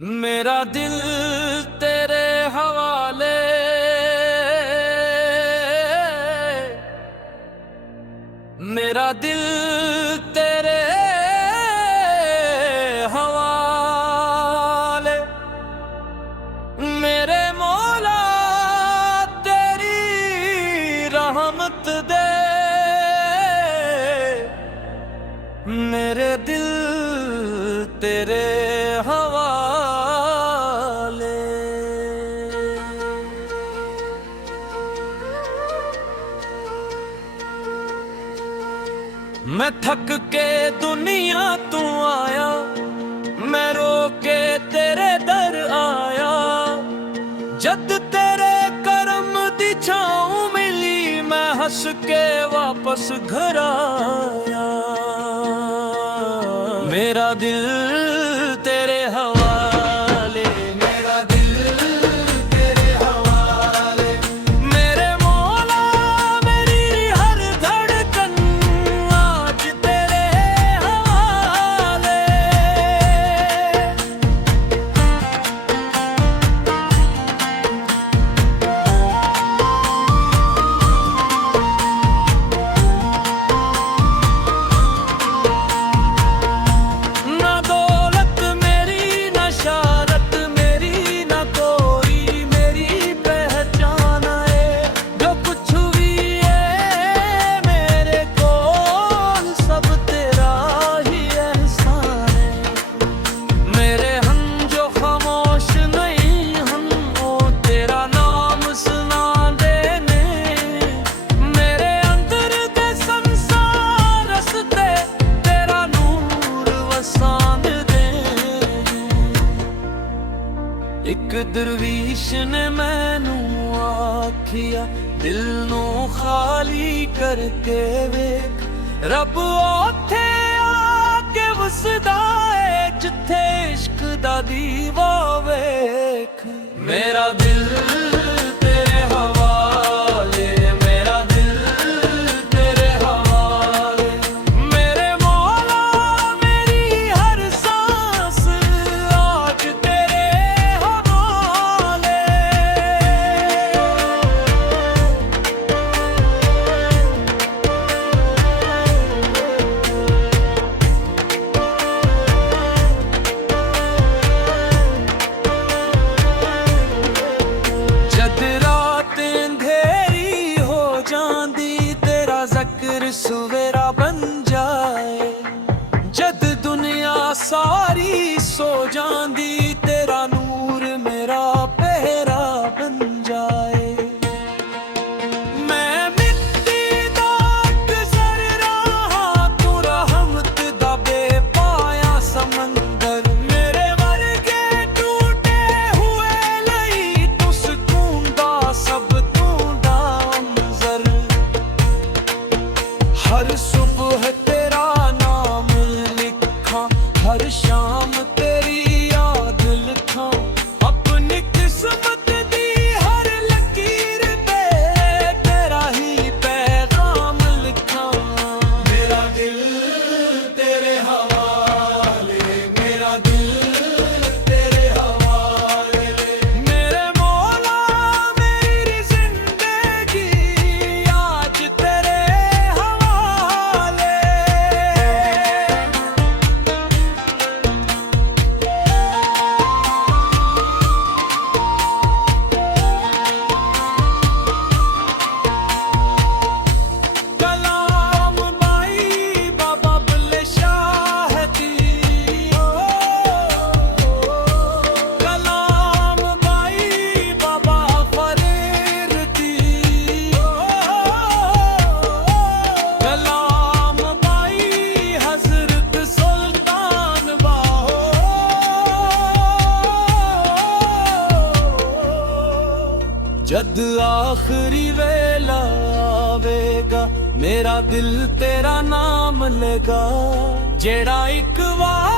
मेरा दिल तेरे हवाले, मेरा दिल तेरे हवाले। मेरे मौला तेरी रहमत दे, मेरे दिल तेरे हवाले। मैं थक के दुनिया तू आया, मैं रो के तेरे दर आया। जद तेरे करम दी छाऊं मिली, मैं हंस के वापस घर आया। मेरा दिल तेरे हवाले, मेरा दिल तेरे हवाले। मेरे मौला मेरी हर धड़कन आज तेरे हवाले। ना दौलत मेरी, ना शहरत मेरी, ना कोई मेरी पहचान है। जो कुछ भी है मेरे को, सब तेरा ही एहसान है। मेरे हम जो खामोश नहीं हम, वो तेरा नाम सुना देने। मेरे अंदर दे संसार रसते, तेरा नूर वसान दे। एक दरवीश ने मैनू आखिया, दिल नू खाली करके वेख। रब ओथे आके वसदा है, जिथे इश्क दा दीवा वेख। मेरा दिल तेरे हवाले, मेरा दिल तेरे हवाले। मेरे मौला मेरी हर सांस आज तेरे हवाले। जद रात अंधेरी हो जांदी, तेरा ज़िक्र सवेरा बन जाए। जद दुनिया सारी सो जांदी, तेरा नूर मेरा पहरा बन जाए। मैं मिट्टी दा गुज़र रहा, तू रहमत दा बेपाया समंदर। मेरे वर्गे टूटे हुए लई, तू सुकून दा सब तू दा मंज़र। हर सुबह तेरा नाम लिखा, हर शाम तेरी याद लिखा। अपनी किस्मत दी हर लकीर पे तेरा ही पैगाम लिखा। मेरा दिल तेरे हवाले, मेरा दिल तेरे हवाले। मेरे मौला मेरी जिंदगी आज तेरे हवाले। कलाम बाई बाबा बुल्ले शाह दी, कलाम बाई बाबा फरीद दी, कलाम बाई हजरत सुल्तान बाहो। जद आखिरी वेला आवेगा, मेरा दिल तेरा नाम लेगा। जेड़ा एक बार